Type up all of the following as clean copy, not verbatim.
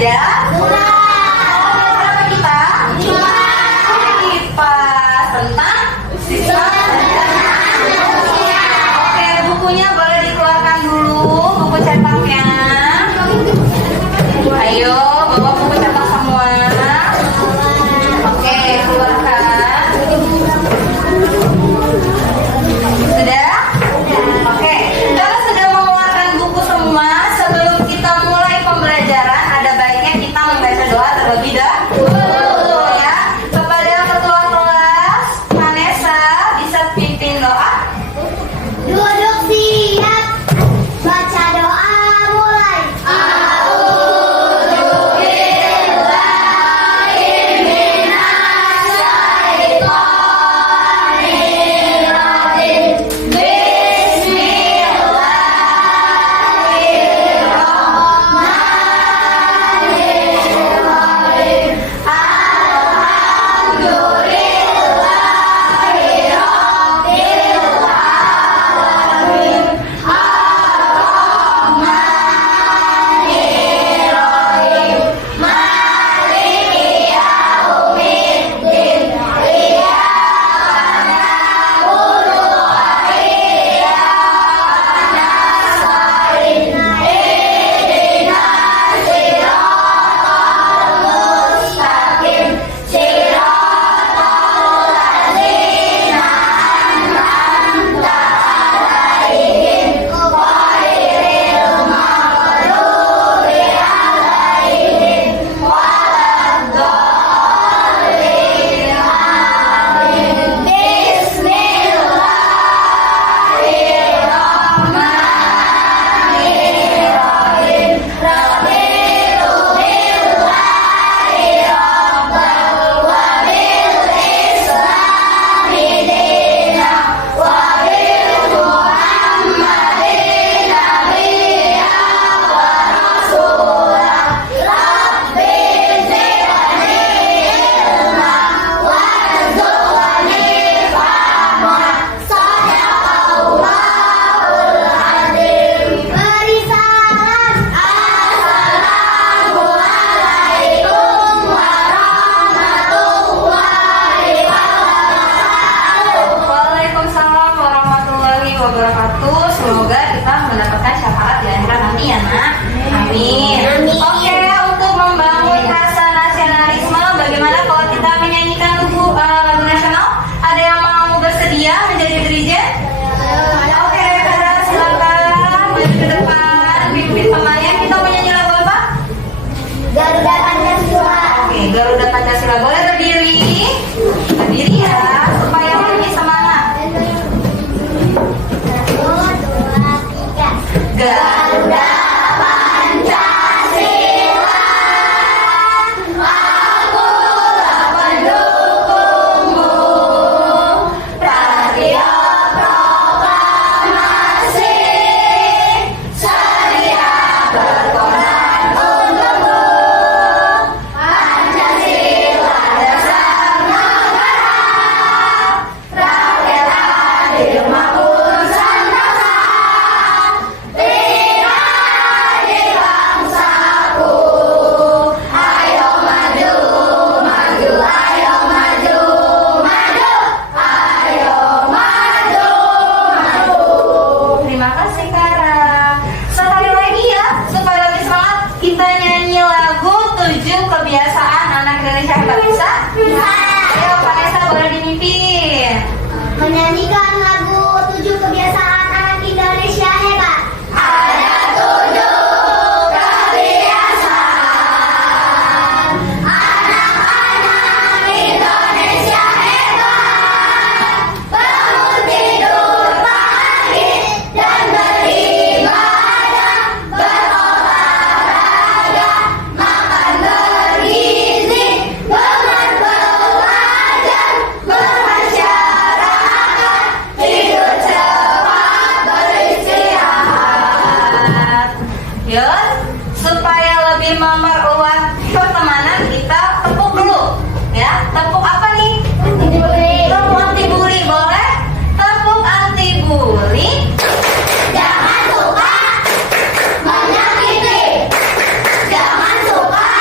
ada? Berapa kita? IPA tentang siswa dan manusia. Oke, bukunya boleh dikeluarkan dulu, buku cetaknya. Ayo, bawa buku cetak semua. Oke, keluarkan. Sudah? Oke, kalau sudah mengeluarkan buku semua, sebelum kita mulai pembelajaran, ada baiknya kita membaca doa terlebih dahulu ya. Kepada ketua kelas, Vanessa, bisa pimpin doa? Duduk siap, baca doa mulai. Waalaikumsalam warahmatullahi wabarakatuh. Semoga kita mendapatkan syafaat di akhirat nanti ya, Nak. Amin. Oke, untuk membangun rasa nasionalisme, bagaimana kalau kita menyanyikan lagu nasional? Ada yang mau bersedia menjadi dirijen? Oke, Kara, silakan maju ke depan, pimpin temannya. Kita menyanyi lagu apa? Garuda Pancasila. Oke, Garuda Pancasila. Boleh berdiri? Berdiri ya, supaya lebih semangat. 1, 2, 3. Garuda Pancasila, akulah pendukungmu. Patriot proklamasi, saya berkorban untukmu. Pancasila dasar negara, rakyat adil makmur sentosa. Tinggal di bangsaku, ayo maju, maju, ayo maju, maju, ayo maju, maju. Terima kasih, Kara. Sekali lagi ya, supaya lebih semangat, kita nyanyi lagu 7 kebiasaan anak Indonesia hebat. Bisa? Bisa. Ayo, Vanessa boleh dimimpin. Menyanyikan lagu 7 kebiasaan anak Indonesia hebat. Ada 7 kebiasaan anak-anak Indonesia hebat. Bangun tidur pagi dan beribadah, berolahraga, makan bergizi, gemar belajar, bermasyarakat, tidur cepat, beristirahat. Yuk, supaya lebih mempererat pertemanan, kita tepuk dulu. Ya, tepuk apa nih? Tepuk anti bully, boleh? Tepuk anti bully. Jangan suka menyakiti, jangan suka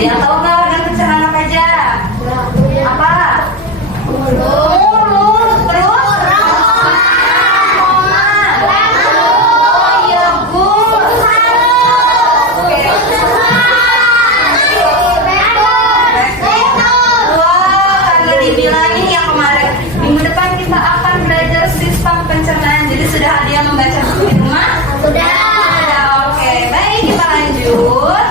Ada yang tahu nggak organ pencernaan apa aja? Apa? Mulut, terus oh iya, Gus. Oke. Wah, karena dibilangin ya kemarin minggu depan kita akan belajar sistem pencernaan. Jadi sudah ada yang membaca buku di rumah? Sudah. Oke, baik kita lanjut.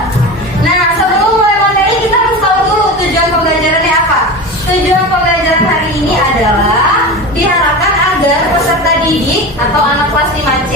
Nah, sebelum mulai materi kita harus tahu dulu tujuan pembelajarannya apa. Tujuan pembelajaran hari ini adalah diharapkan agar peserta didik atau anak kelas 5C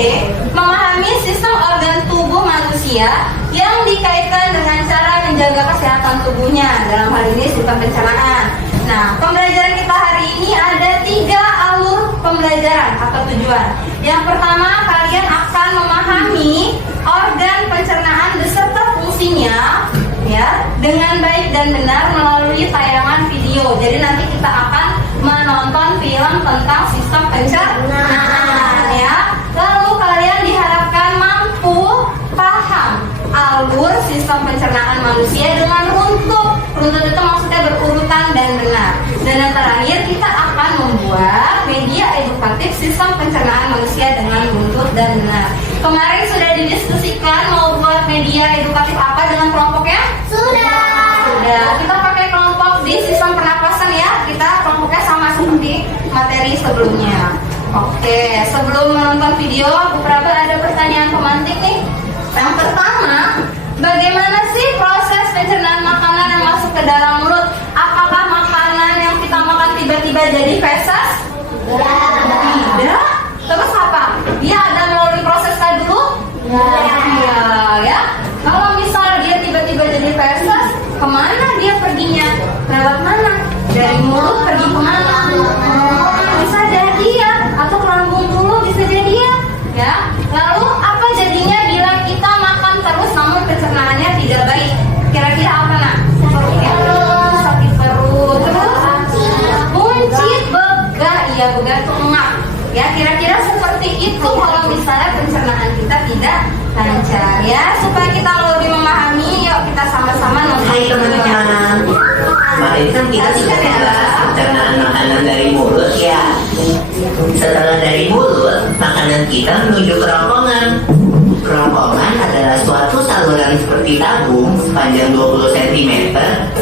memahami sistem organ tubuh manusia yang dikaitkan dengan cara menjaga kesehatan tubuhnya. Dalam hal ini sistem pencernaan. Nah, pembelajaran kita hari ini ada 3 alur pembelajaran atau tujuan. Yang pertama, kalian akan memahami organ pencernaan beserta fungsinya ya dengan baik dan benar melalui tayangan video. Jadi nanti kita akan menonton film tentang sistem pencernaan ya. Lalu kalian diharapkan mampu paham alur sistem pencernaan manusia dengan runtut. Runtut itu maksudnya berurutan dan benar. Dan yang terakhir kita akan membuat media edukatif sistem pencernaan manusia dengan runtut dan benar. Kemarin sudah didiskusikan mau buat media edukatif apa dengan kelompoknya? Sudah. Kita pakai kelompok di sistem pernapasan ya. Kita kelompoknya sama seperti materi sebelumnya. Oke, sebelum menonton video, Bu Praba ada pertanyaan pemantik nih. Yang pertama, bagaimana sih proses pencernaan makanan yang masuk ke dalam mulut? Apakah makanan yang kita makan tiba-tiba jadi feses? Tidak. Terus apa? Dia ada melalui proses tadi dulu? Iya, ya. Kalau misal dia tiba-tiba jadi feses, kemana dia perginya? Lewat mana? Dari mulut pergi kemana? Bisa jadi ya, atau ke lambung dulu bisa jadi ya. Ya. Lalu apa jadinya bila kita makan terus namun pencernaannya tidak baik? Kira-kira apa nak? Sakit perut. Terus buncit, begah, iya begah tuh engap. Ya kira-kira seperti itu kalau misalnya pencernaan kita tidak lancar ya. Supaya kita lebih memahami, yuk kita sama-sama nonton. Hai teman-teman, kemarin kan kita sudah membahas pencernaan makanan dari mulut ya. Setelah dari mulut, makanan kita menuju kerongkongan. Kerongkongan adalah suatu saluran seperti tabung sepanjang 20 cm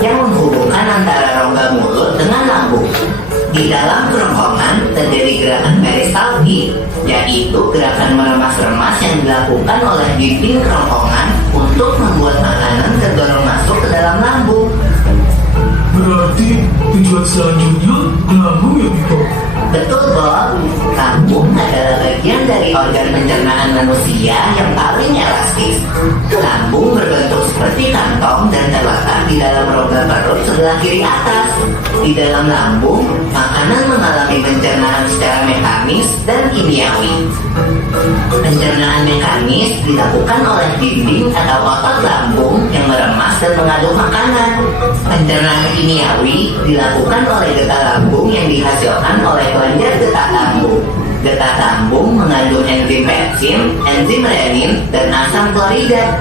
yang menghubungkan antara rongga mulut dengan lambung. Di dalam kerongkongan terjadi gerakan peristaltik, yaitu gerakan meremas-remas yang dilakukan oleh dinding kerongkongan untuk membuat makanan terdorong masuk ke dalam lambung. Berarti tujuan selanjutnya lambung ya Biko? Betul Bob, lambung adalah bagian dari organ pencernaan manusia yang paling elastis. Lambung berbentuk seperti kantong dan terletak di dalam rongga perut sebelah kiri atas. Di dalam lambung, makanan mengalami pencernaan secara mekanis dan kimiawi. Pencernaan mekanis dilakukan oleh dinding atau otot lambung yang meremas dan mengaduk makanan. Pencernaan kimiawi dilakukan oleh getah lambung yang dihasilkan oleh kelenjar getah lambung. Getah lambung mengandung enzim pepsin, enzim renin, dan asam klorida.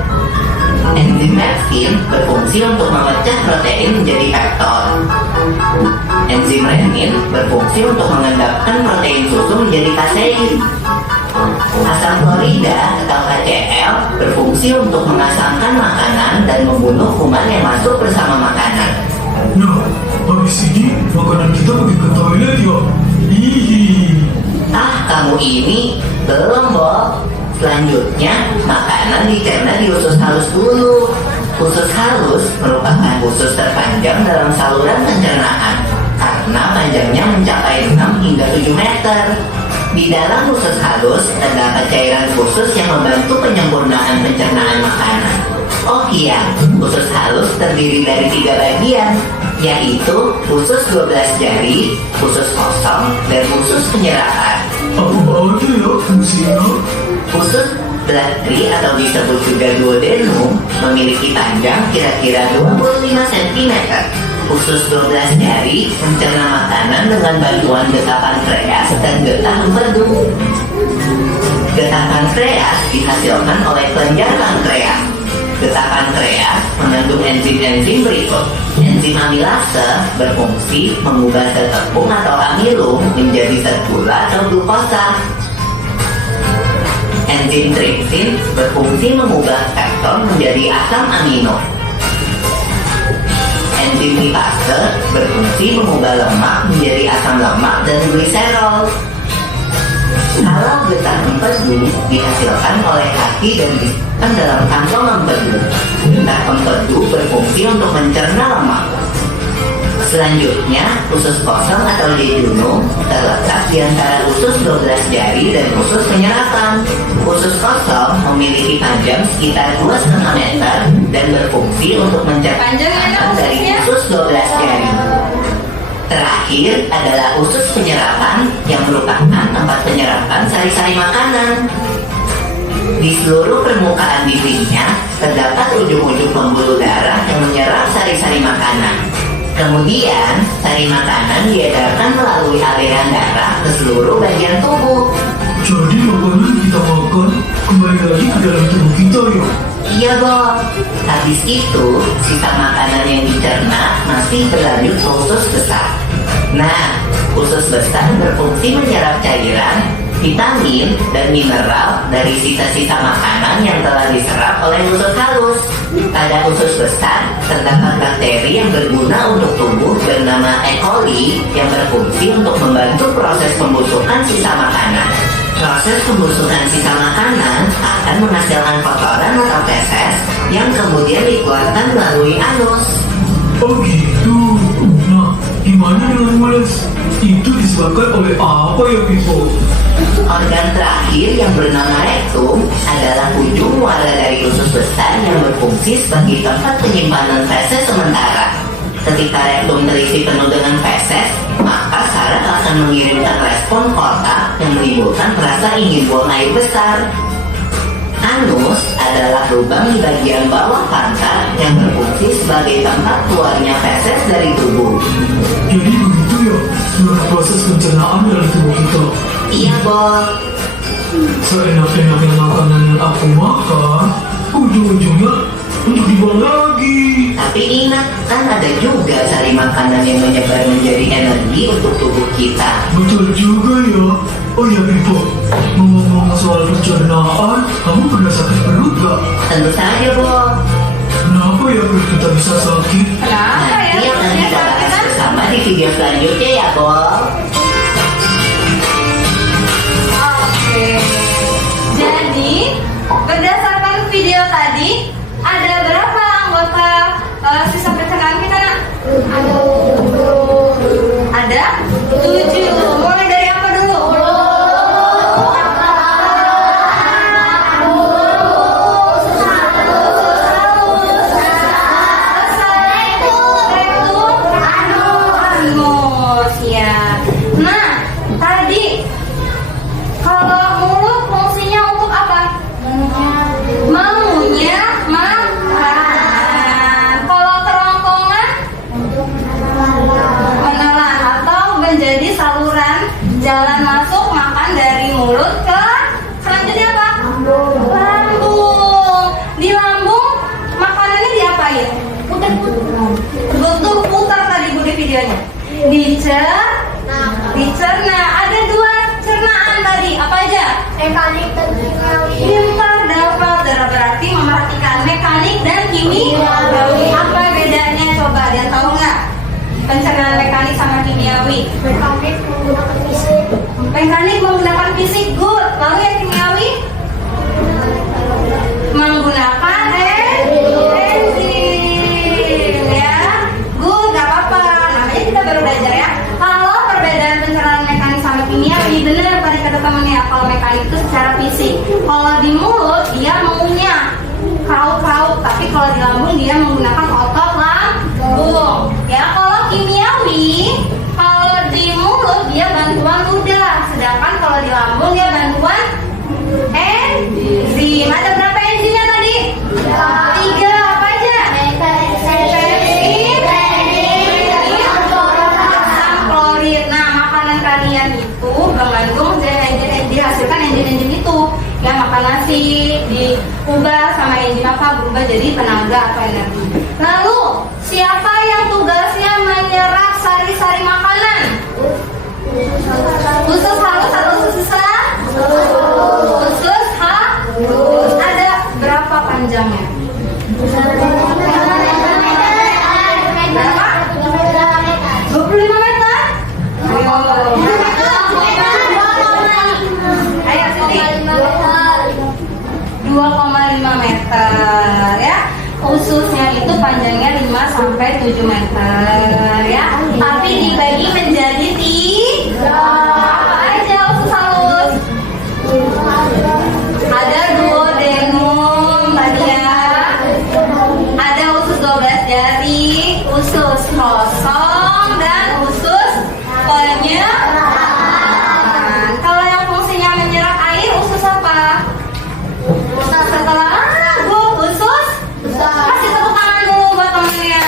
Enzim pepsin berfungsi untuk memecah protein menjadi peptol. Enzim renin berfungsi untuk mengendapkan protein susu menjadi kasein. Asam klorida atau HCl berfungsi untuk mengasamkan makanan dan membunuh kuman yang masuk bersama makanan. Nah, habis ini makanan kita pergi ke toilet ya? Hihi. Ah, kamu ini belum, Bob. Selanjutnya, makanan dicerna di usus halus dulu. Usus halus merupakan usus terpanjang dalam saluran pencernaan karena panjangnya mencapai 6 hingga 7 meter. Di dalam usus halus terdapat cairan khusus yang membantu penyempurnaan pencernaan makanan. Oh iya, usus halus terdiri dari 3 bagian, yaitu usus 12 jari, usus kosong, dan usus penyerapan. Apa aja ya fungsinya? Usus bladri atau disebut juga duodenum memiliki panjang kira-kira 25 cm. Usus 12 jari mencerna makanan dengan bantuan getah pankreas dan getah empedu. Getah pankreas dihasilkan oleh kelenjar pankreas. Getah pankreas mengandung enzim-enzim berikut. Enzim amilase berfungsi mengubah zat tepung atau amilum menjadi zat gula atau glukosa. Enzim tripsin berfungsi mengubah pepton menjadi asam amino. Enzim lipase berfungsi mengubah lemak menjadi asam lemak dan gliserol. Kalau getah empedu dihasilkan oleh kaki dan disimpan dalam kantong empedu. Getah empedu berfungsi untuk mencerna lemak. Selanjutnya, usus kosong atau jejunum terletak di antara usus 12 jari dan usus penyerapan. Usus kosong memiliki panjang sekitar 2,5 meter dan berfungsi untuk mencerna Panjangnya dari ususnya? usus 12 jari. Terakhir adalah usus penyerapan yang merupakan tempat penyerapan sari-sari makanan. Di seluruh permukaan bibirnya terdapat ujung-ujung pembuluh darah yang menyerap sari-sari makanan. Kemudian, sari makanan diedarkan melalui aliran darah ke seluruh bagian tubuh. Jadi makanan kita makan kembali lagi ke dalam tubuh kita ya. Iya, Bob. Habis itu, sisa makanan yang dicerna masih berlanjut ke usus besar. Nah, usus besar berfungsi menyerap cairan, vitamin, dan mineral dari sisa-sisa makanan yang telah diserap oleh usus halus. Pada usus besar, terdapat bakteri yang berguna untuk tubuh bernama E. coli yang berfungsi untuk membantu proses pembusukan sisa makanan. Proses pembusukan sisa makanan akan menghasilkan kotoran atau feses yang kemudian dikeluarkan melalui anus. Oh gitu. Nah, gimana dengan mules? Itu disebabkan oleh apa ya, Pipo? Organ terakhir yang bernama rektum adalah ujung muara dari usus besar yang berfungsi sebagai tempat penyimpanan feses sementara. Ketika rektum terisi penuh dengan feses, maka saraf akan mengirimkan respon kotak yang menimbulkan rasa ingin buang air besar. Anus adalah lubang di bagian bawah pantat yang berfungsi sebagai tempat keluarnya feses dari tubuh. Jadi begitu ya, seluruh proses pencernaan dalam tubuh kita. Iya, Bob. Seenak-enaknya makanan yang aku makan, ujung-ujungnya untuk dibuang lagi. Tapi ingat, kan ada juga sari makanan yang menyebar menjadi energi untuk tubuh kita. Betul juga ya. Oh ya, Pipo, ngomong-ngomong soal pencernaan, kamu pernah sakit perut gak? Tentu saja, Bob. Kenapa ya perut kita bisa sakit? Kenapa ya? Nanti akan Perutnya kita sakit bahas kan? bersama di video selanjutnya ya, Bob. Oke. Jadi, berdasarkan video tadi, ada berapa anggota sisa pencernaan kita, Nak? Ada 7. Mulai dari apa dulu? Anus, ya. Nah, tadi kalau mulut fungsinya untuk apa? Mengunyah makanan. Kalau kerongkongan menelan atau menjadi saluran jalan masuk makan dari mulut ke selanjutnya apa? Lambung. Di lambung makanannya diapain? Betul, putar tadi Budi videonya. Dicerna. Ada 2 cernaan tadi. Apa aja? Mekanik dan kimiawi. Pintar dapat berarti memerhatikan mekanik dan kimiawi. Apa bedanya? Coba ada yang tahu nggak? Pencernaan mekanik sama kimiawi. Mekanik menggunakan fisik. Mekanik menggunakan fisik, good. Lalu yang kimiawi menggunakan enzim, ya. Good, nggak apa-apa. Namanya kita baru belajar ya. Kalau perbedaan pencernaan mekanik sama kimiawi, benar tadi kata temennya. Kalau mekanik itu secara fisik. Kalau di mulut dia mengunyah, kaut-kaut. Tapi kalau di lambung dia menggunakan otot lambung. Ya, kalau kimiawi, kalau di mulut dia bantuan ludah, sedangkan kalau di lambung dia bantuan enzim. Ada berapa enzimnya tadi? 3. Apa aja? Asam klorid. Nah, makanan kalian itu mengandung dihasilkan enzim-enzim itu. Ya, makan nasi, diubah sama enzim apa berubah jadi tenaga atau energi. Lalu siapa yang tugasnya menyerap sari-sari makanan? Usus halus atau usus besar? Usus halus. Ada berapa panjangnya? Berapa? 25 meter? Ayo. Ayo Siti. 2,5 meter ya. Ususnya itu panjangnya 5 sampai 7 meter ya. Tapi dibagi menjadi 3. Apa aja usus halus? Ada duodenum tadi ya. Ada usus 12 jari, usus kosong dan usus penyerapan. Kalau yang fungsinya menyerap air, usus apa? Setelah usus besar. Kasih tepuk tangan dulu buat temennya.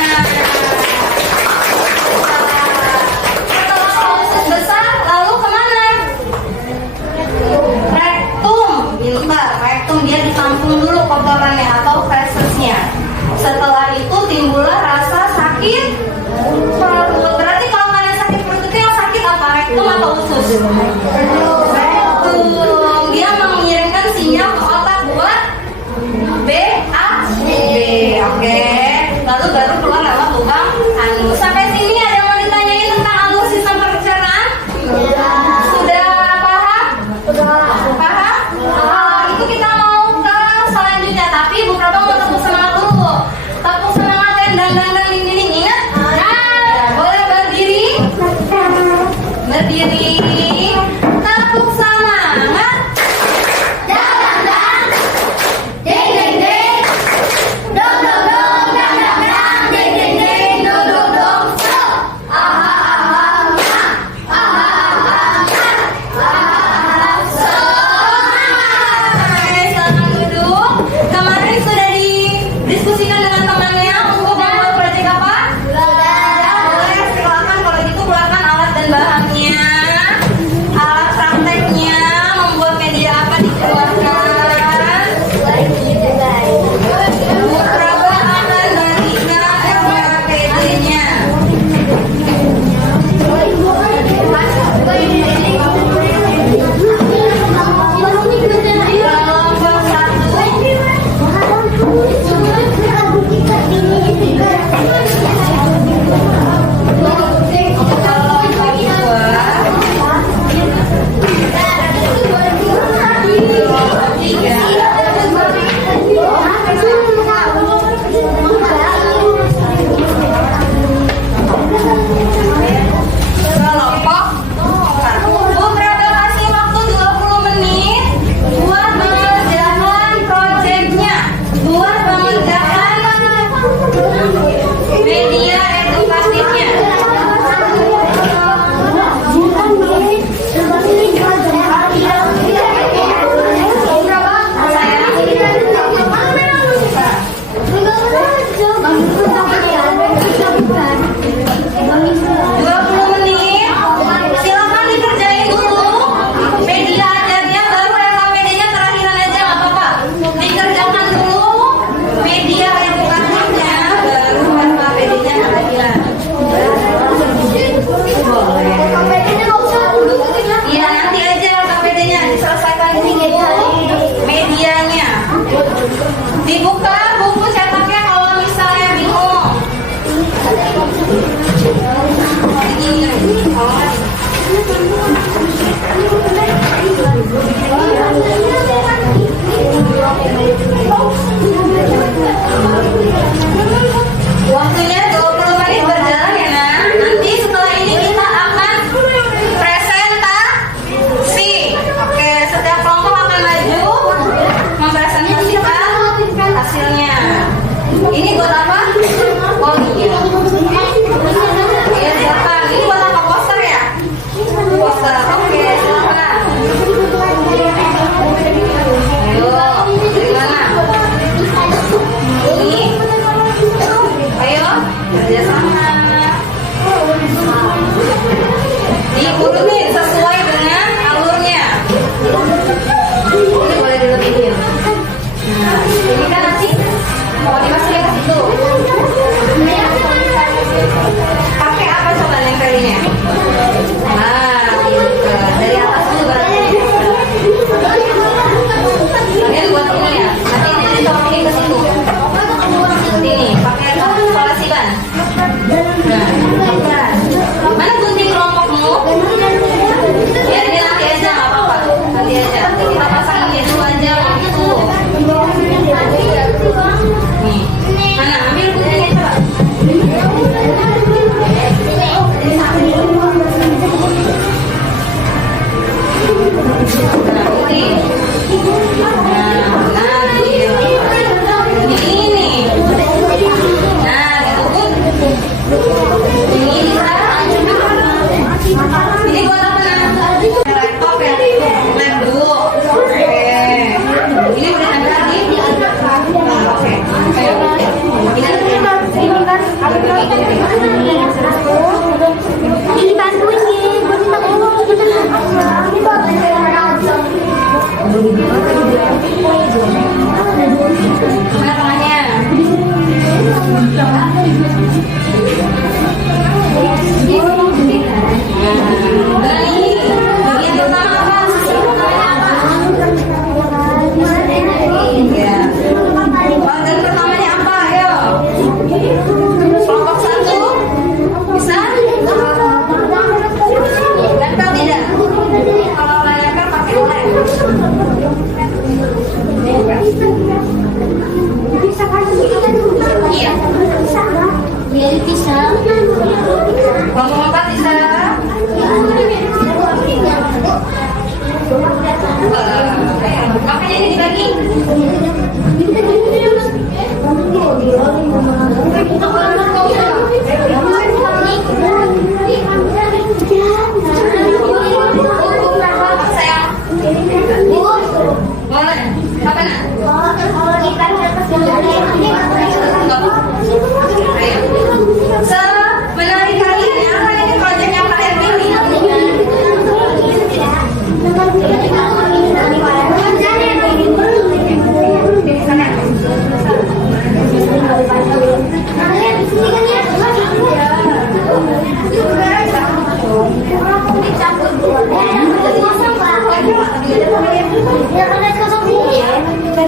Makanya dibagi. Sayang. Boleh. Apa nak? Sebenarnya kalian ya, ini proyek yang kalian pilih.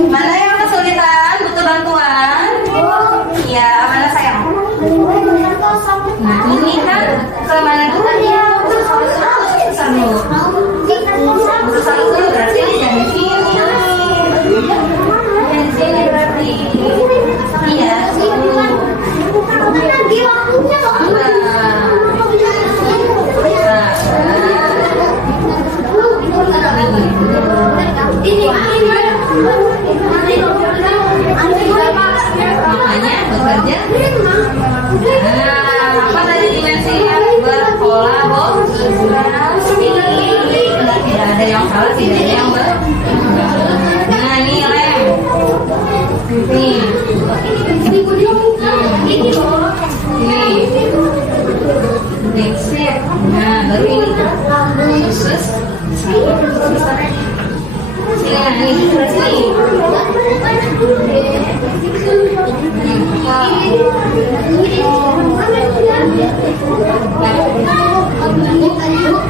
Mana yang kesulitan, butuh bantuan? Iya, mana sayang? Nah, ini kan kemana dulu dia? Susah dulu. Susah dulu berarti dari sini. Dari sini berarti. Iya. Makanya bekerja. Apa tadi dimensinya? Berpola box. Tidak ada yang salah, tidak ada yang benar. Nah, ini rem. Nih. Next step. Nah, baru ini. Terus. Nah, ini terus nih.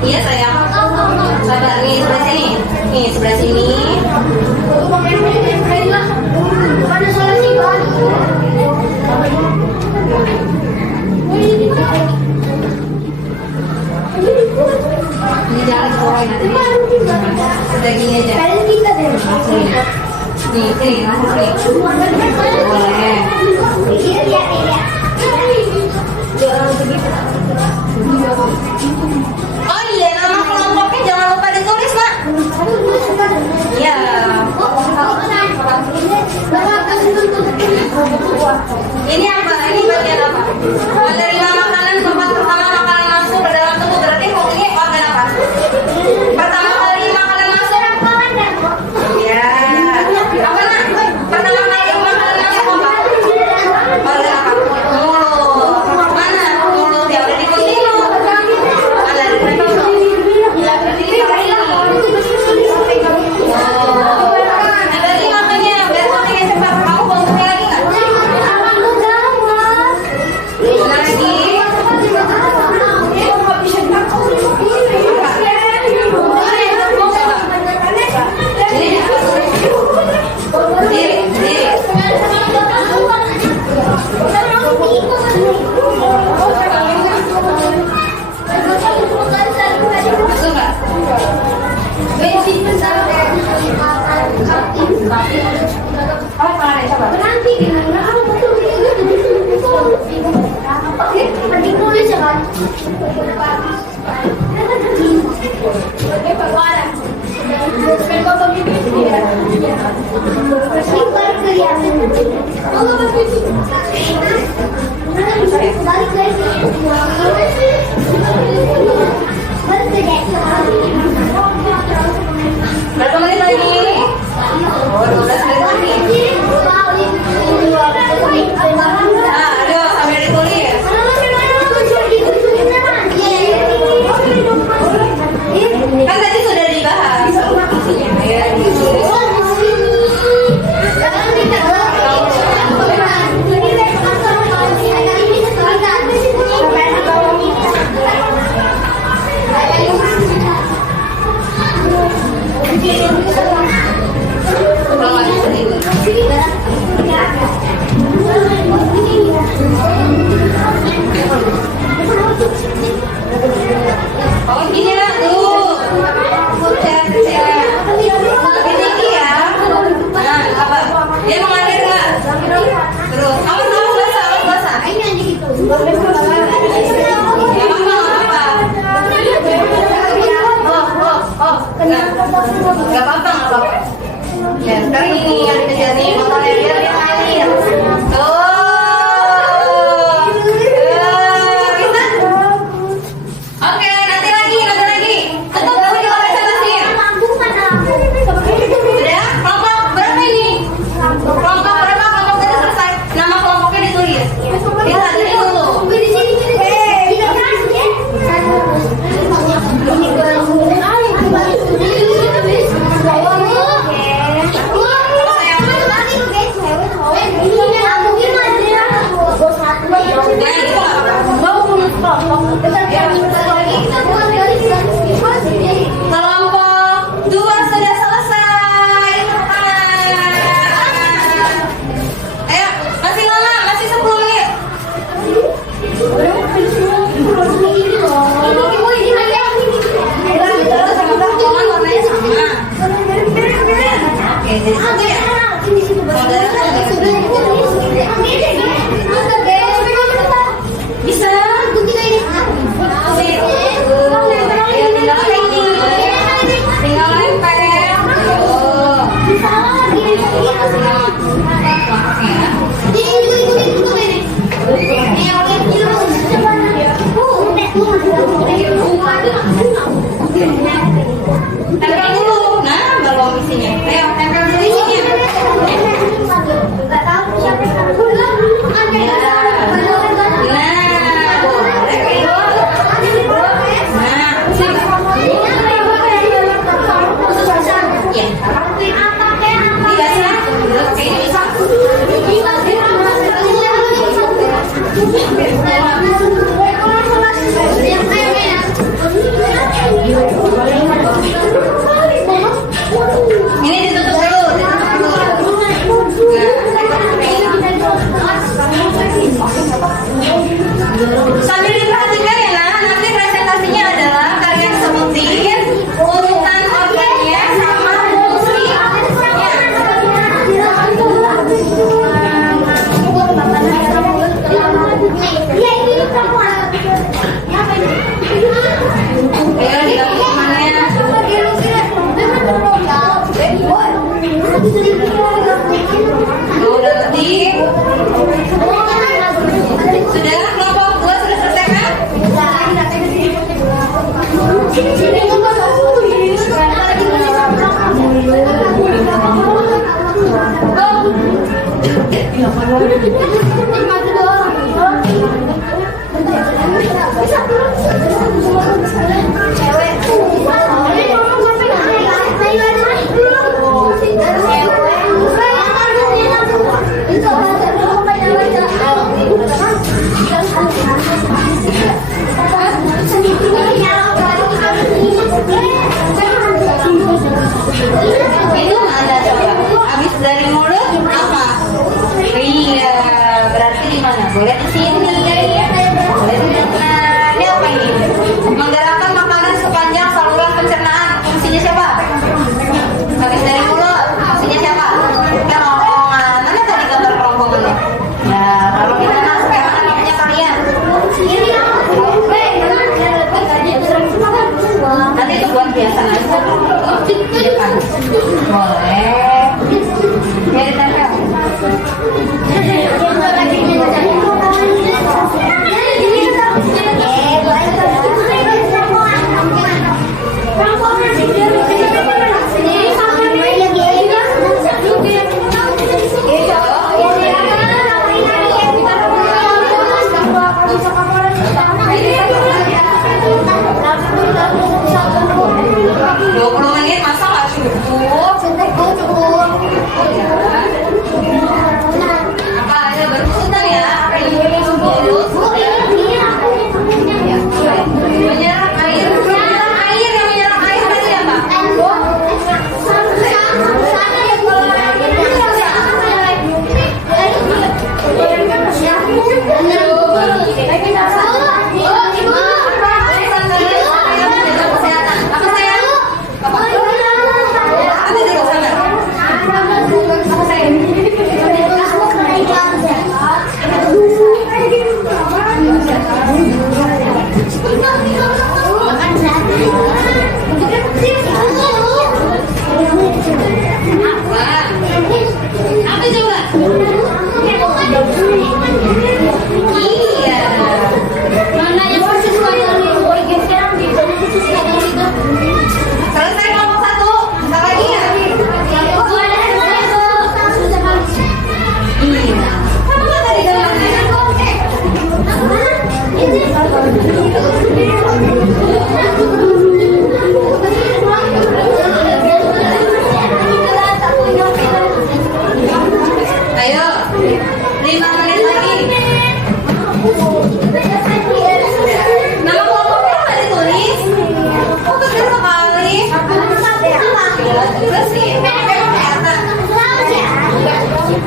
Iya sayang. Sabar nih sebelah sini. Nih sebelah sini. Ini jangan dikorein nanti. Sudah gini aja. Nih, sini, masuk sini. Boleh. Oh iya, nama kelompoknya jangan lupa ditulis, Nak. Iya. Ini apa? Ini bagian apa? Menerima makanan tempat pertama makanan masuk ke dalam tubuh, berarti ini organ apa? Pertama kali makanan masuk. Ya. Apa Nak? Pertama kali makanan masuk apa? Organ apa? Mulut. Mana? Mulut ya udah dikunci. Ada di mana? Ya berarti ini. Gak apa-apa, gak apa-apa. Ya, sekarang ini yang dikejar nih, motornya biar dia air. Tuh. Bisa? Oke, nanti lagi. Tutup dulu di konsentrasinya. Sudah? Kelompok berapa ini? Kelompok berapa? Kelompok sudah selesai. Nama kelompoknya ditulis. Lihat dulu. Kelompok 2 sudah selesai. Ayo, masih lama, masih 10 menit. Potongan warnanya sama. Oke, jadi satu ya. Bisa. Tinggal lempel. Tempel dulu. Nah, baru isinya. Ayo, tempel dulu isinya. Ini ditutup dulu. Sambil diperhatikan ya, nanti presentasinya adalah kalian sebutin urutan organnya sama fungsinya. Ayo dikasih semuanya. Udah ngerti? Sudah kelompok 2 sudah selesai kan? Itu mana coba? Habis dari mulut apa? Iya, berarti di mana? Boleh di sini. Boleh di mana? Ini apa ini? Menggerakkan makanan sepanjang saluran pencernaan. Fungsinya siapa? Habis dari mulut. Fungsinya siapa? Kerongkongan. Mana tadi gambar kerongkongannya? Ya, kalau kita masuk ke mana namanya kalian? Nanti itu buat biasa aja. Boleh. Biar ditempel. Masa nggak cukup? Cukup. Apa ada berputar ya? Menyerap air. Yang menyerap air tadi apa? Apa sayang? Apa? Ada di sana. Apa sayang?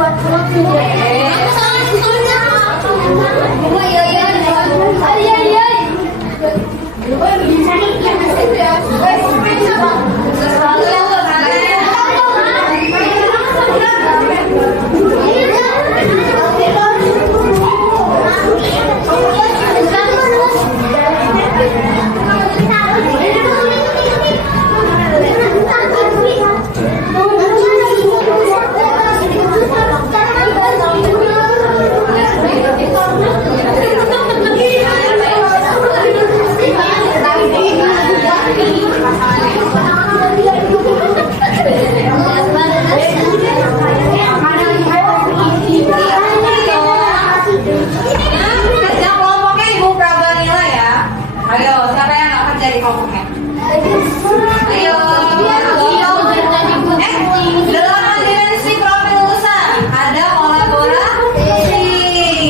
Sesuatu yang kerja kelompoknya Ibu Prabanila ya. Ayo, siapa yang nggak kerja di kelompoknya? Ayo, dalam dimensi profil-urusan ada kolaborasi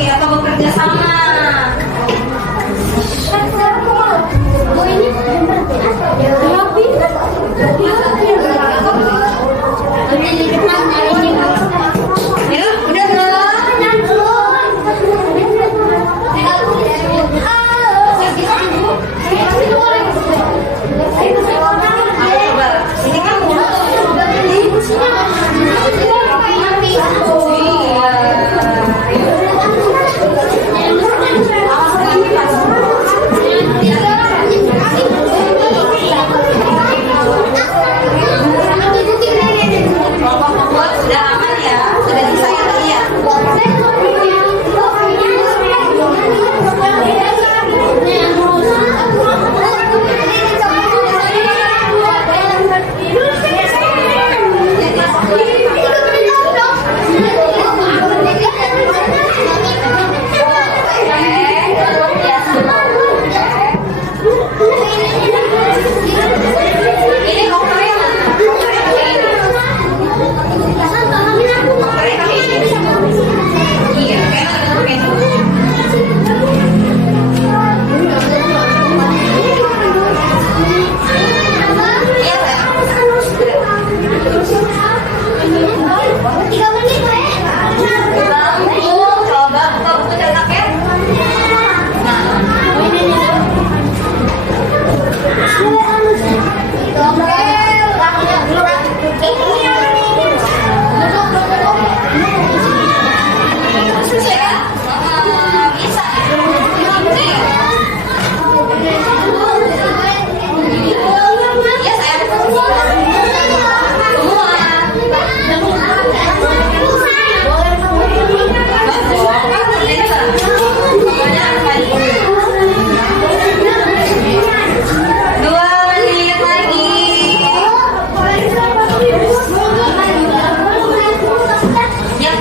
atau bekerja sama. Ya, udah ini kan kelompok membuat sudah aman ya, sudah bisa ya tadi ya. Ini kompornya mana? Kompornya pakai ini. Kompornya pakai ini. Iya, kayaknya ada pakai itu. Iya, Bangku, coba buka buku cetaknya. Bisa ya? Bisa. Ya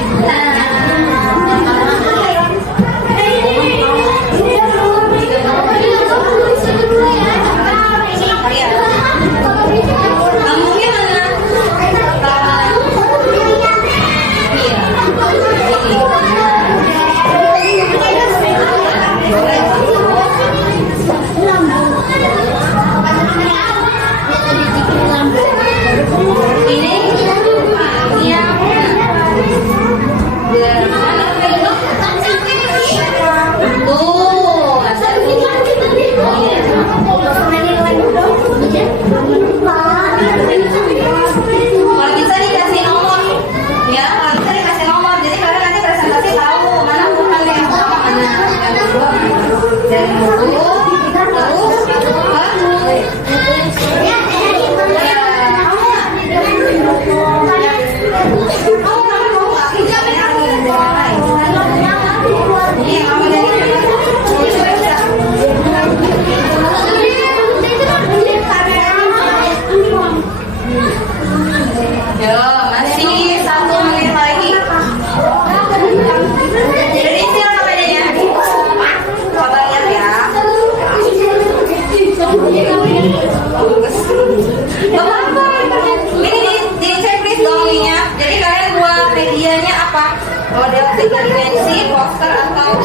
saya. Kalau bisa dikasih nomor, ya kalau bisa dikasih nomor. Jadi kalian nanti presentasi tahu mana bukan yang pertama, mana yang kedua. Dan buku, masih 1 menit lagi. Jadi siapa bedanya? Coba lihat ya. Ini di checklist dong ininya. Jadi kalian buat medianya apa? Model 3 dimensi, poster atau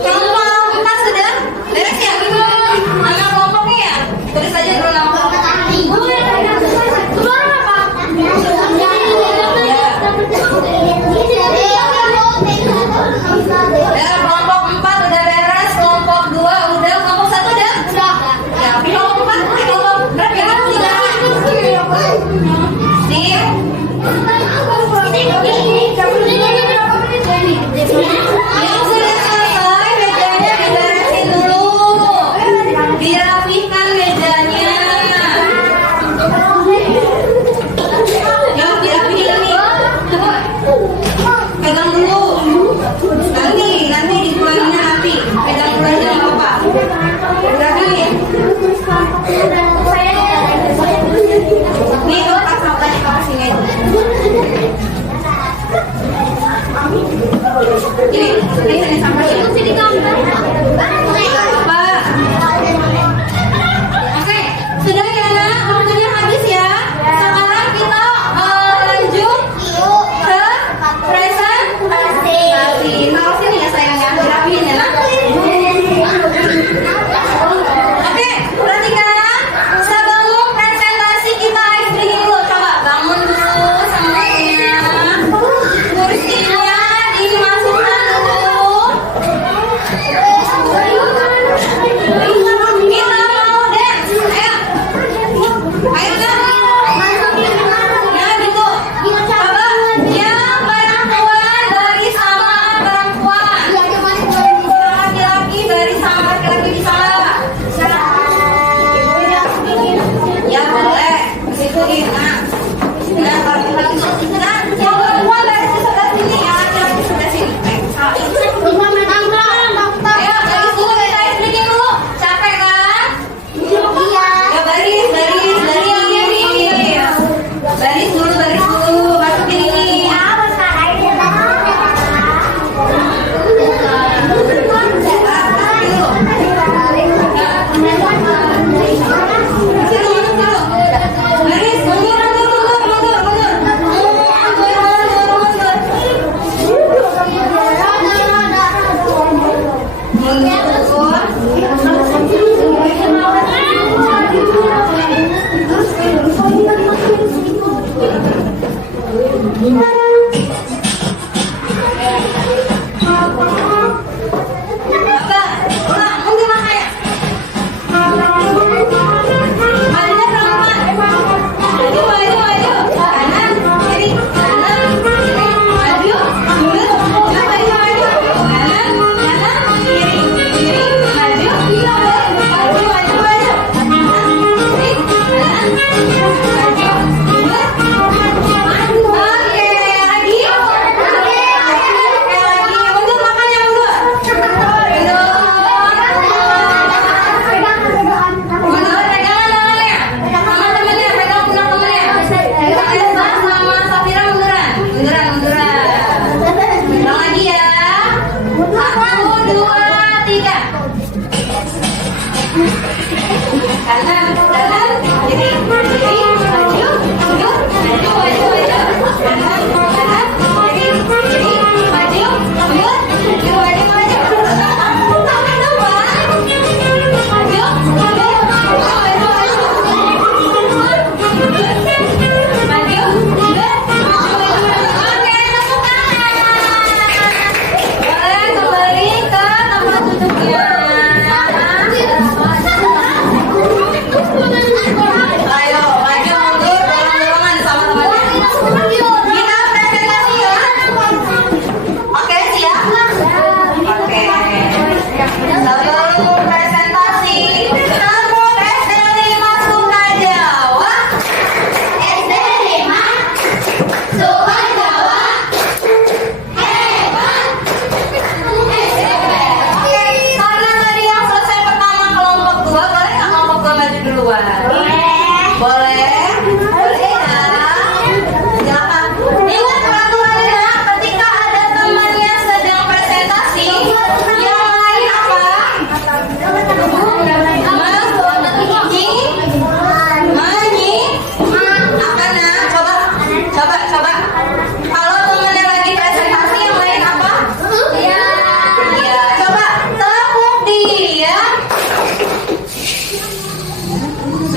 Kelompok 4 sudah? Beres ya? Nama kelompoknya ya? Tulis aja dulu nama kelompok. Ya, kelompok 4 udah beres, kelompok 2 udah, kelompok 1 udah? Ya, kelompok 4, kelompok berapa ya? 3. Sip. Yang sudah selesai, mejanya diberesin dulu. Dirapikan mejanya. Yang dirapiin nih. Pegang dulu. Nanti dipulanginnya nanti. Pegang dulu aja nggak apa-apa. Pegangin. Nih, letak sampahnya ke sini aja. Ini sampahnya. Apa? Oke, sudah ya nak, waktunya habis ya. Sekarang kita lanjut ke presentasi. Taruh sini ya sayang ya, dirapiin ya nak. Oke, perhatikan. Sebelum presentasi kita ice breaking dulu. Coba bangun dulu semuanya. Kursinya dimasukkan dulu. Kita mau dance. Ayo. Ayo dance. Ya gitu. Coba yang perempuan dari sama perempuan. Laki-laki dari sama laki-laki bisa nggak? Ya boleh. Situ nih. Nah, kalau kita langsung nah, yang perempuan dari sebelah sini ya, laki-laki sebelah sini. Ayo, garis dulu, kita ice breaking dulu. Capek kan? Ya baris. Baris dulu, masukin ini. Baris, mundur.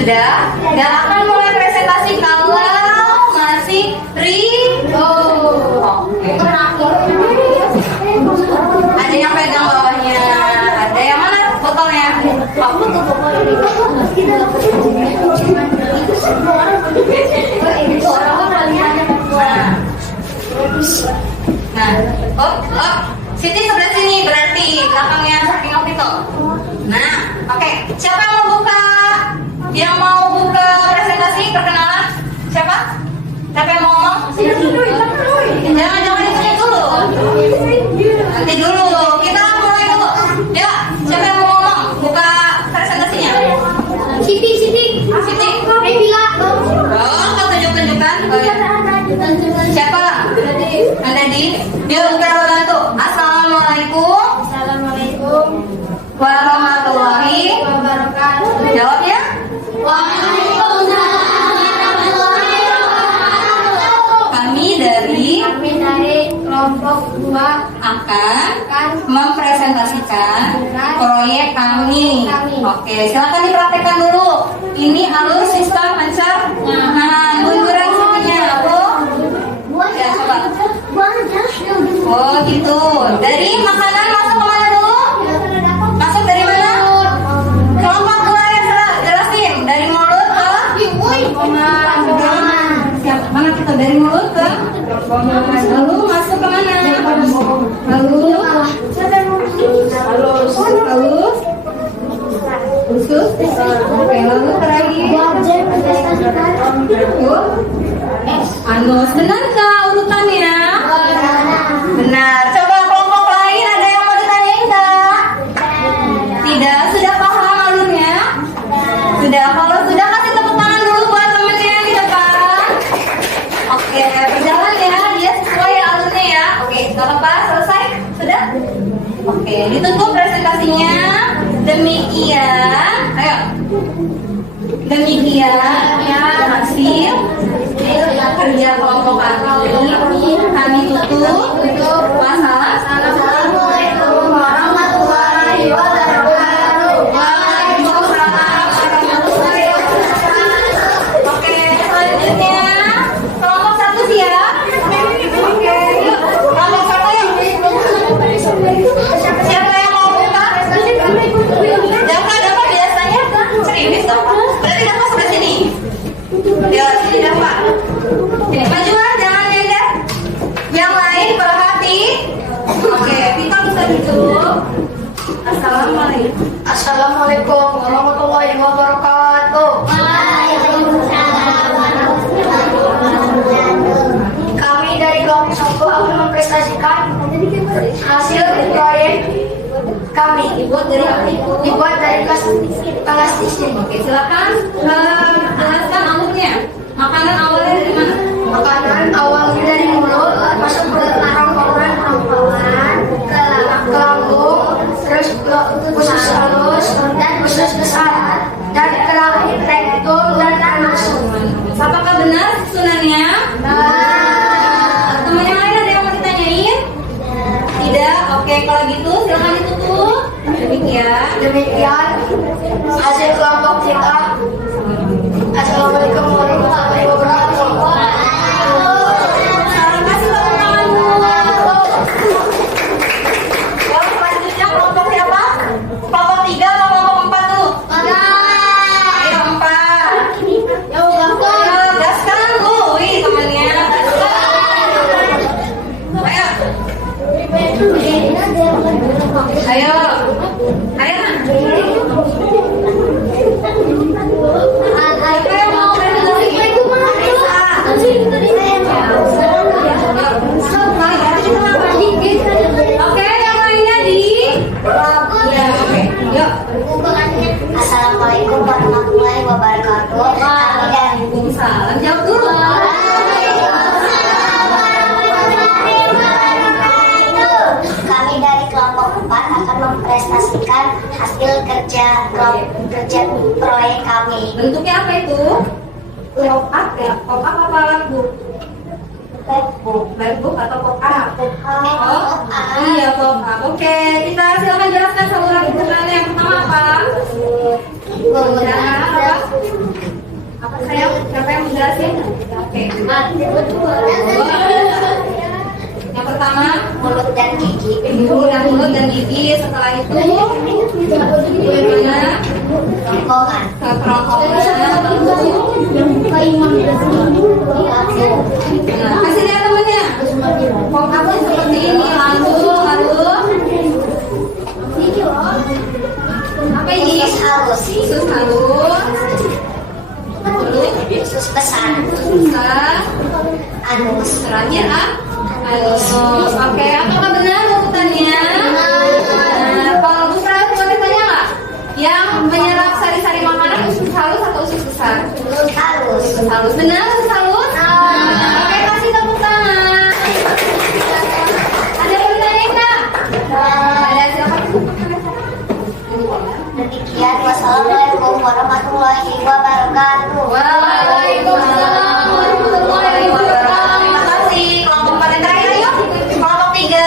Sudah? Gak akan mulai presentasi kalau masih ada yang pegang bawahnya, ada yang mana botolnya? Nah, Siti sebelah sini berarti belakangnya samping itu. Nah, oke. Siapa yang mau buka? Yang mau buka presentasi perkenalan? Siapa? Siapa yang mau ngomong? Jangan di sini dulu. Nanti dulu. Kita mulai dulu. Ya, siapa yang mau ngomong? Buka presentasinya. Siti. Bila. Oh, kau tunjuk-tunjukkan. Oh, ya. Siapa? Anda di? Yuk, kita bantu. Assalamualaikum warahmatullahi Wabarakatuh. Jawab ya. Kami dari kelompok 2 akan mempresentasikan proyek kami. Oke, silakan dipraktekkan dulu. Ini alur sistem pencernaan. Gunduran sininya apa? Ya, coba. Oh, gitu. Dari makanan masuk kemana dulu? Masuk dari mana? Kelompok 2 yang jelasin. Dari mulut ke? Mana kita dari mulut ke? Lalu masuk ke mana? Lalu usus. Oke, lalu terakhir. Anus. Benarkah urutannya? Benar. Coba kelompok lain ada yang mau ditanyain enggak? Tidak. Sudah paham alurnya? Sudah. Kalau sudah kasih tepuk tangan dulu buat temennya yang di depan. Oke, berjalan ya. Dia sesuai alurnya ya. Oke, nggak apa-apa. Selesai? Sudah? Oke, ditutup presentasinya. Demikian. Ayo. Demikian hasil kerja kelompok kami tutup. Wassalamualaikum warahmatullahi wabarakatuh. Waalaikumsalam warahmatullahi wabarakatuh. Oke, selanjutnya kelompok 1 siap. Oke, yuk kelompok 1 yuk. Siapa yang mau buka? Dapat biasanya serius dong. Berarti dapat sebelah sini. Ya, sini dapat. Sini majuan, jangan nyender. Yang lain perhati. Oke, kita bisa duduk. Assalamualaikum warahmatullahi wabarakatuh. Kami dari kelompok 1 akan mempresentasikan hasil proyek kami dibuat dari plastik. Oke, silakan jelaskan alurnya. Makanan awalnya dari mana? Makanan awalnya dari mulut, masuk ke kerongkongan ke lambung, terus ke usus halus dan usus besar, dan terakhir rektum dan anus. Apakah benar susunannya? Teman yang lain ada yang mau ditanyain? Tidak? Oke, kalau gitu silakan ditutup. Demikian hasil kelompok kita. Assalamualaikum warahmatullahi wabarakatuh. Terima kasih teman-teman semua. Selanjutnya kelompok siapa? Kelompok 3 atau kelompok 4 tuh? Ayo 4. Ayo gaskan tuh, wih temannya. Ayo. Siapa yang mau presentasi? Oke, yang lainnya di. Ya, oke. Yuk. Assalamualaikum warahmatullahi wabarakatuh. Waalaikumsalam. Jawab dulu. Kami dari kelompok 4 akan mempresentasikan hasil kerja proyek kami. Bentuknya apa itu? Pop up ya? Pop up apa workbook? Workbook atau pop up? Oh, iya pop up. Oke, kita silakan jelaskan saluran hitungannya. Yang pertama apa? Apa? jelasin? Oke. Yang pertama, Mulut dan gigi. mulut dan gigi. Setelah itu, bagaimana? Kerongkongan. Kerongkongan. Nah, kasih lihat temennya. Apa seperti ini? Lalu apa ini? Usus halus. Usus halus. Usus besar. Besar. Anus. Terakhir anus. Oke, apakah benar urutannya? Nah, kalau Bu Sra boleh tanya nggak? Yang menyerap sari-sari makanan usus halus atau usus besar? Usus halus. Usus halus. Benar usus halus? Oke, kasih tepuk tangan. Ada yang bertanya nggak? Ada siapa? Demikian, wassalamualaikum warahmatullahi wabarakatuh. Waalaikumsalam warahmatullahi wabarakatuh. Terima kasih. Kelompok paling terakhir yuk. Kelompok 3.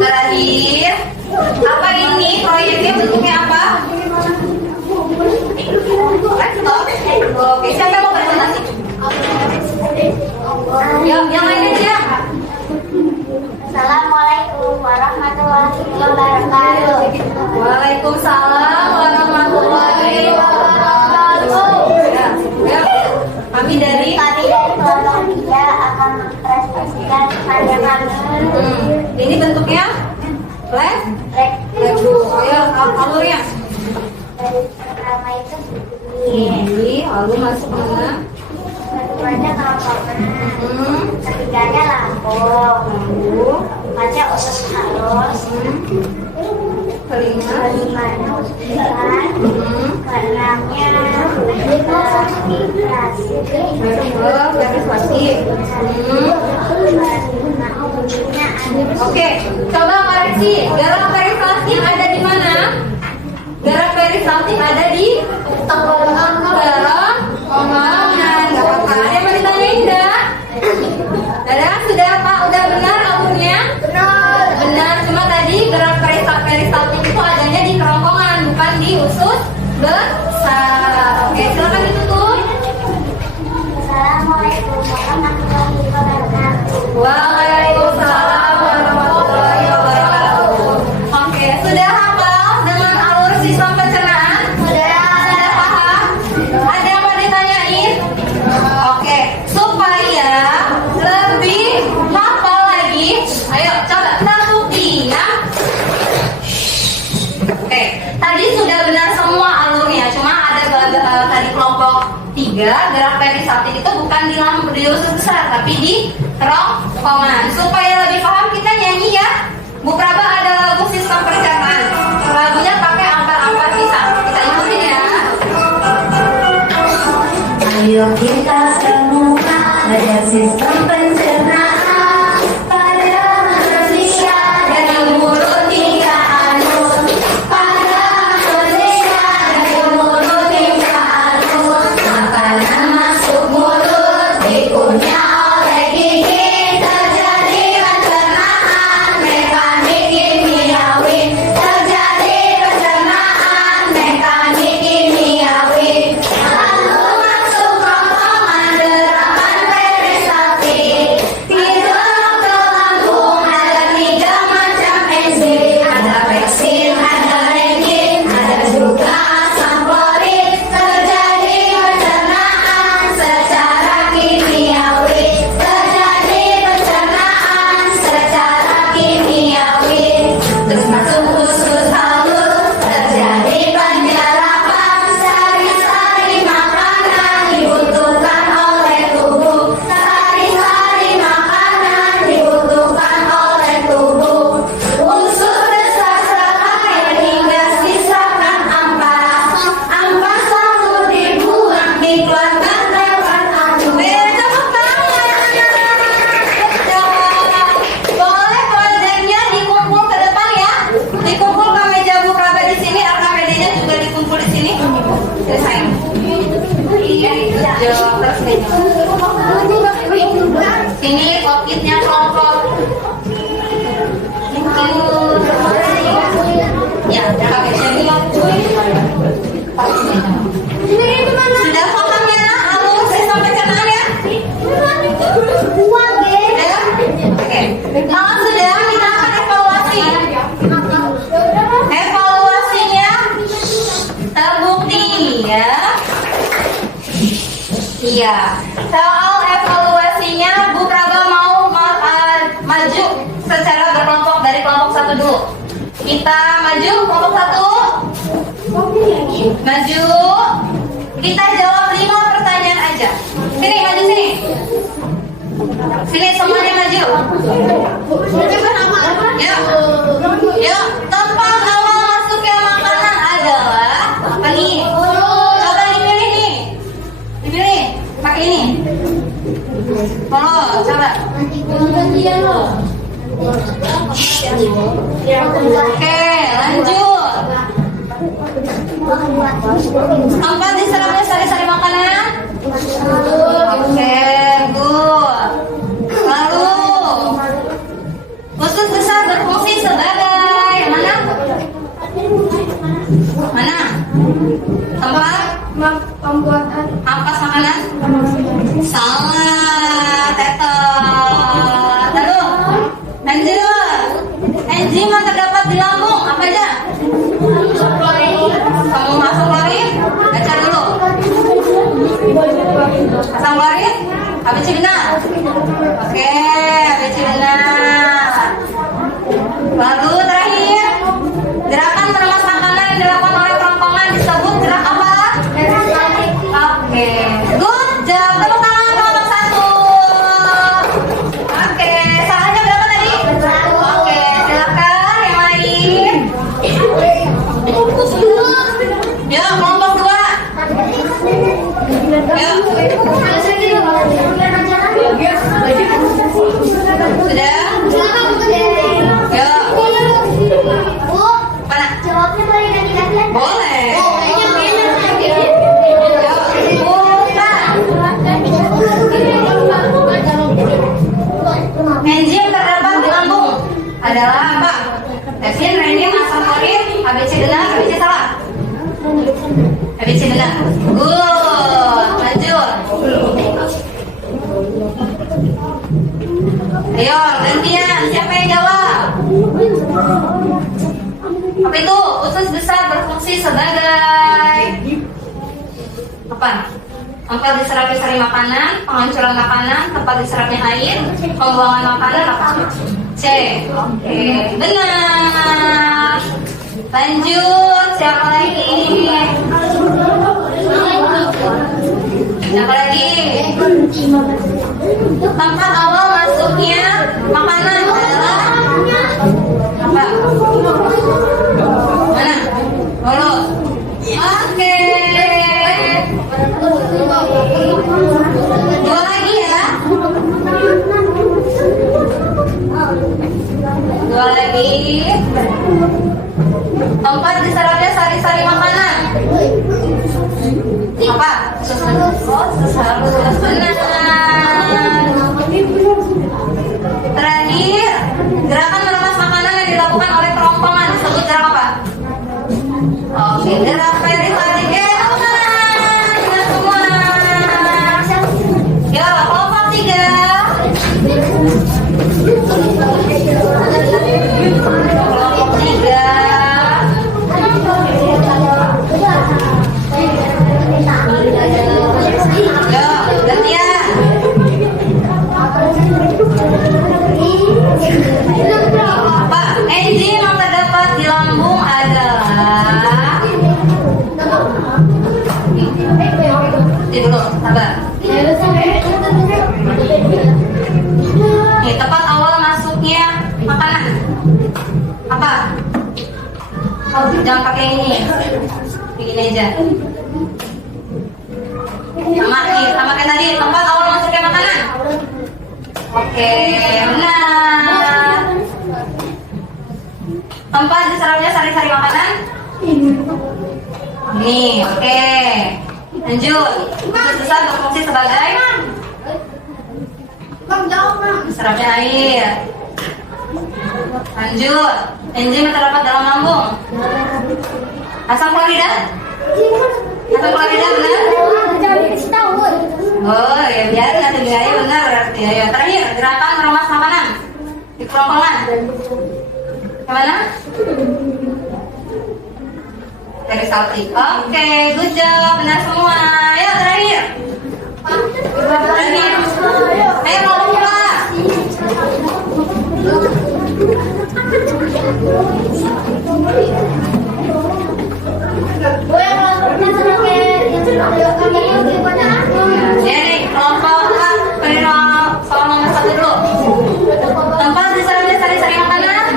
Terakhir. Apa ini? Proyeknya bentuknya apa? Laptop. Oke, siapa yang mau presentasi? Yang lainnya dia. Assalamualaikum warahmatullahi wabarakatuh. Waalaikumsalam warahmatullahi wabarakatuh. Ya. Kami dari kelompok 3 akan mempresentasikan karya kami. Ini bentuknya left. Ayo, alurnya. Dari pertama itu Ini lalu masuk mana? keduanya kerongkongan, ketiganya lambung, keempatnya usus halus, kelimanya usus besar, keenamnya Verifikasi. Oke, coba koreksi. Garam peristatik ada di mana? Garam peristatik ada di kerongkongan. Gak apa-apa. Ada yang mau ditanyain enggak? Ada? Sudah Pak? Udah benar alurnya? Benar. Cuma tadi garam peristatik itu adanya di kerongkongan, bukan di usus besar. Oke, silakan ditutup. Assalamualaikum warahmatullahi wabarakatuh. Waalaikumsalam warahmatullahi wabarakatuh. Oke, sudah hafal dengan alur sistem pencernaan? Sudah paham? Ada yang mau ditanyain? Oke, supaya lebih hafal lagi, ayo coba satu diam. Oke, tadi sudah benar semua alurnya, cuma ada tadi kelompok 3 gerak peristatik itu bukan di usus besar, tapi di kerongkongan. Supaya lebih paham kita nyanyi ya. Bu Praba ada lagu sistem pencernaan. Lagunya pakai angka-angka bisa. Kita ikutin ya. Ayo kita semua belajar sistem pencernaan pada manusia dengan mulut 3 anus. Pada manusia dengan mulut 3 anus. Makanan masuk mulut dikunyah oleh gigi. Terjadi pencernaan mekanik kimiawi. Terjadi pencernaan mekanik kimiawi. Lalu masuk kerongkongan derapan peristaltik. Di dalam lambung ada 3 macam enzim. Ada peksin, ada renin, ada juga asam klorid. Terjadi pencernaan secara kimiawi. Terjadi pencernaan secara kimiawi. Terus masuk usus halus. Terjadi penyerapan sari-sari makanan dibutuhkan oleh tubuh. Sari-sari makanan dibutuhkan oleh tubuh. Usus besar terakhir hingga sisakan ampas. Ampas lalu dibuang dikeluarkan lewat anus. Tepuk tangan. Boleh proyeknya dikumpul ke depan ya. Dikumpul ke meja Bu Praba di sini, RKPD-nya juga dikumpul di sini. Selesai. Terus sini kokitnya kelompok. Ya, pakai sini. Sudah paham ya? Iya. Soal evaluasinya, Bu Praba mau maju secara berkelompok dari kelompok 1 dulu. Kita maju kelompok 1. Maju. Kita jawab 5 pertanyaan aja. Sini, maju sini. Sini semuanya maju. Yuk, tempat awal masuknya makanan adalah apa nih? Coba dipilih nih. Dipilih, pakai ini. Coba. Oke, lanjut. Tempat diserapnya sari-sari makanan. Oke, good. Lalu usus besar berfungsi sebagai mana? Mana? Tempat Pembuatan ampas makanan? Salah, tetot. Lalu lanjut. Enzim yang terdapat di lambung apa aja? Kamu masuk klorin? Baca dulu. Asam klorin? ABC benar. Oke, ABC benar. Lalu terakhir, gerakan meremas makanan yang dilakukan oleh kerongkongan disebut gerak apa? Oke, good job. Tepuk tangan kelompok 1. Oke, salahnya berapa tadi? Oke, silakan yang lain. Ya, kelompok 2. Ya. Sudah? Ya. Mana? Jawabnya boleh ganti-gantian? Boleh. Enzim terdapat di lambung adalah apa? Pepsin, renin, asam klorin, ABC benar, ABC salah. ABC benar. Good. Lanjut. Ayo, gantian. Siapa yang jawab? Apa itu? Usus besar berfungsi sebagai apa? Tempat diserapnya sari makanan, penghancuran makanan, tempat diserapnya air, pembuangan makanan, apa? C. Oke, benar. Lanjut, siapa lagi? Siapa lagi? Tempat awal masuknya makanan adalah apa? Mana? Mulut. Oke. Dua lagi ya. Dua lagi. Tempat diserapnya sari-sari makanan. Apa? Harus benar. Terakhir, gerakan meremas makanan yang dilakukan oleh kerongkongan disebut gerak apa? Oke, gerak perifaringe. Kita semua. Ya, kelompok 3. Kelompok 3. Ya, gantian. Pak, enzim yang terdapat di lambung adalah ini dulu, sabar. Nih, tempat awal masuknya makanan apa? Oh, jangan pakai ini, begini aja. Sama kayak tadi, tempat awal masuknya makanan. Oke, benar. Tempat diserapnya sari-sari makanan. Nih, oke. Lanjut. Usus besar berfungsi sebagai diserapnya air. Lanjut. Enzim yang terdapat dalam lambung. Asam klorida. Asam klorida benar? Oh ya, biar nanti biaya benar berarti. Ya, terakhir, gerakan meremas makanan di kerongkongan. Kemana? Dari salty. Oke, good job, benar semua. Ayo terakhir. Terakhir. Ayo lompat. Jadi lompat. Pero sama mama satu dulu. Tempat di sana cari makanan.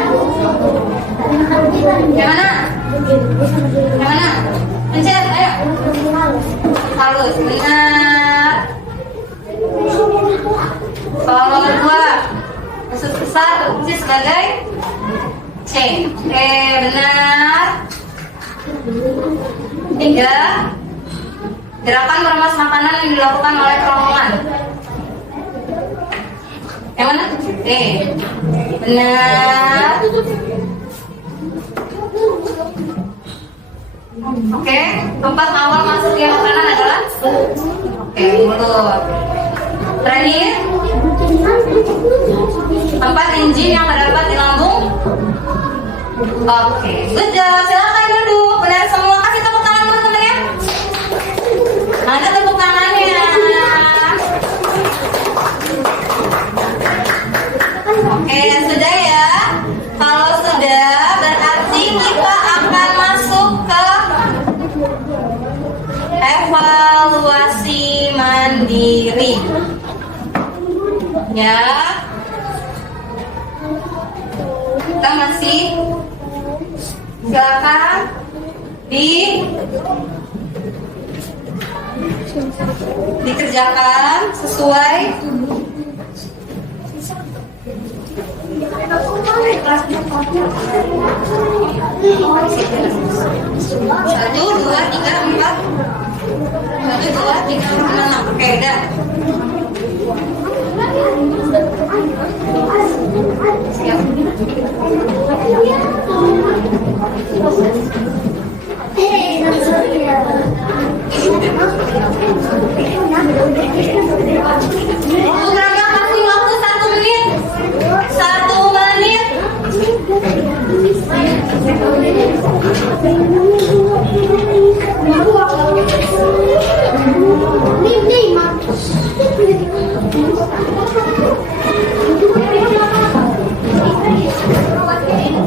Yang mana? Yang mana? Pencet, ayo. Halus, benar. Soal nomor 2. Usus besar berfungsi sebagai C. Oke, benar. 3. Gerakan meremas makanan yang dilakukan oleh kerongkongan. Yang mana? Oke, benar. Oke, tempat awal masuknya makanan adalah mulut. Terakhir, tempat engine yang terdapat di lambung. Oke, good job. Silakan duduk. Benar semua. Kasih tepuk tangan buat teman-teman ya. Ada tepuk tangannya. Oke, sudah ya. Kalau sudah, berarti kita akan masuk ke evaluasi mandiri. Ya. Kita masih silakan dikerjakan sesuai satu, dua, tiga, empat. 1, 2, 3, 4, 5, 6. Oke, udah. Siap. Programnya kasih waktu 1 menit. 1 menit.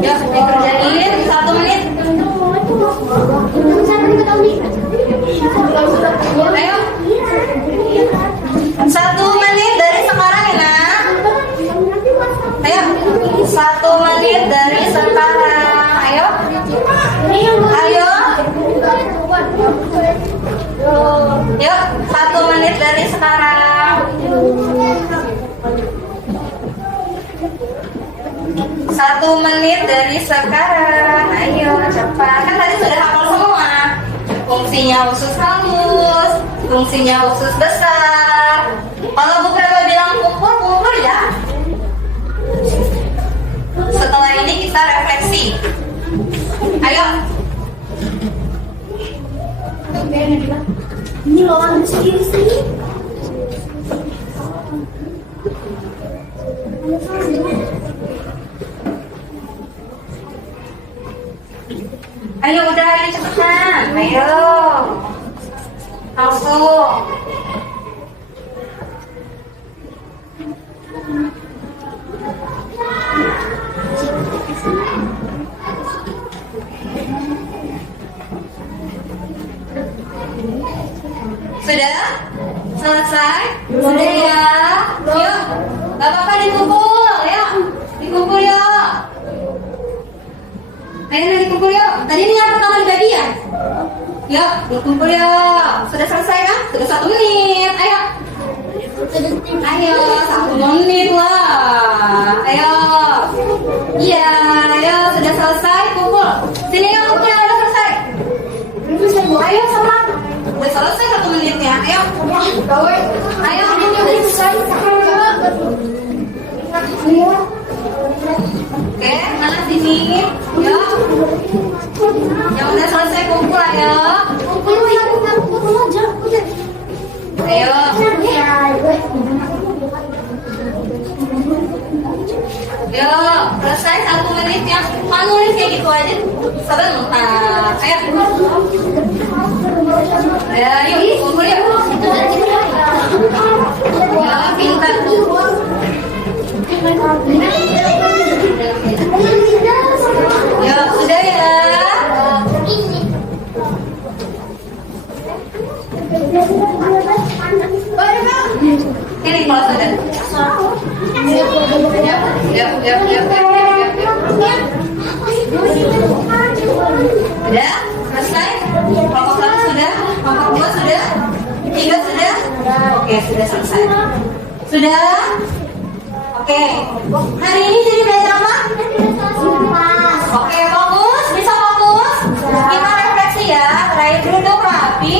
Ya, dikerjain 1 menit. Ayo. 1 menit dari sekarang ya, nak. Ayo. 1 menit dari sekarang. Ayo. Ayo. Yuk, 1 menit dari sekarang. 1 menit dari sekarang. Ayo, cepat. Kan tadi sudah hafal semua. Fungsinya usus halus, fungsinya usus besar. Kalau Bu Prema bilang kumpul ya. Setelah ini kita refleksi. Ayo. Ini lawan sendiri sih. Ayo udah, ayo cepetan. Ayo. Langsung. Sudah? Selesai? Sudah ya? Yuk. Gak apa-apa dikumpul. Yuk. Dikumpul yuk. Ayo dikumpul yuk. Tadi ini yang pertama dibagi ya? Yuk, dikumpul yuk. Sudah selesai kan? Sudah 1 menit. Ayo. Ayo, 1 menit lah. Ayo. Iya, ayo sudah selesai kumpul. Sini yang kumpul yang udah selesai. Ayo sama. Udah selesai 1 menitnya. Ayo. Ayo, ini udah selesai. Oke, mana sini? Yuk. Yang udah selesai kumpul ayo. Ayo. Yuk, selesai 1 menit yang nulis kayak gitu aja. Sebentar. Ayo. Ayo, yuk kumpul yuk. kelas sudah? Udah? Selesai? Kelompok 1 sudah? Kelompok 2 sudah? 3 sudah? Oke, sudah selesai. Sudah? Oke. Hari ini jadi belajar apa? Oke, fokus? Bisa fokus? Kita refleksi ya. Terakhir duduk rapi.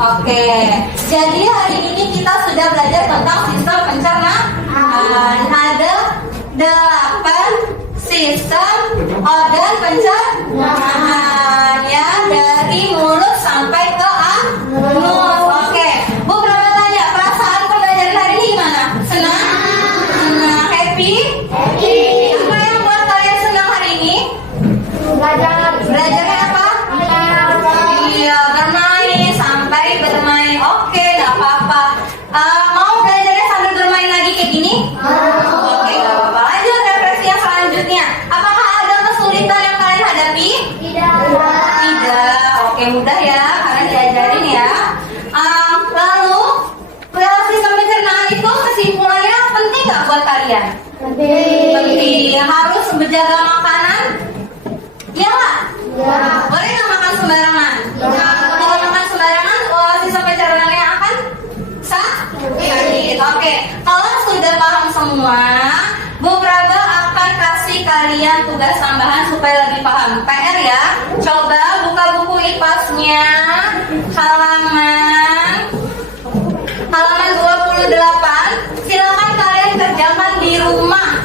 Oke. Jadi hari ini kita sudah belajar tentang sistem pencernaan. Ada 8 sistem organ pencernaan ya, dari mulut sampai ke anus. Oke. Bu berapa tanya perasaan pembelajaran hari ini gimana? Senang? Happy? Apa yang buat kalian senang hari ini? Belajarnya apa? Iya, bermain sampai bermain. Oke, nggak apa-apa. Mau belajarnya sambil bermain lagi kayak gini? Oke, nggak apa-apa. Lanjut refleksi yang selanjutnya. Apakah ada kesulitan yang kalian hadapi? Tidak. Oke, mudah ya, karena diajarin ya. Lalu, sistem pencernaan itu kesimpulannya penting nggak buat kalian? Penting. Harus menjaga makanan? Iya nggak? Boleh nggak makan sembarangan? Kalau makan sembarangan, sistem pencernaannya akan sakit. Oke, kalau sudah paham semua, Bu Praba akan kasih kalian tugas tambahan supaya lebih paham. PR ya, coba buka buku IPAS-nya, halaman 28. Silakan kalian kerjakan di rumah.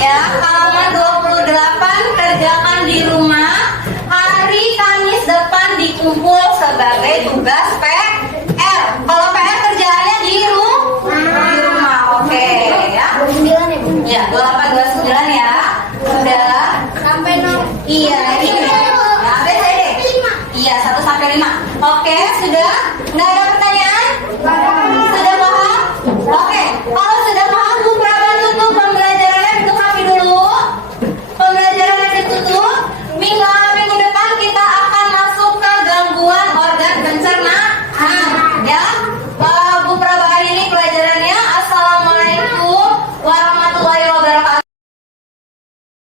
Ya, halaman 28 kerjakan di rumah. Hari Kamis depan dikumpul sebagai tugas PR. Kalau PR kerjaannya di rumah. Oke ya. Ya, 28 29 ya. Sudah. Iya, ini. Ya, ABCD. Iya, 1 sampai 5. Oke, sudah. Nggak ada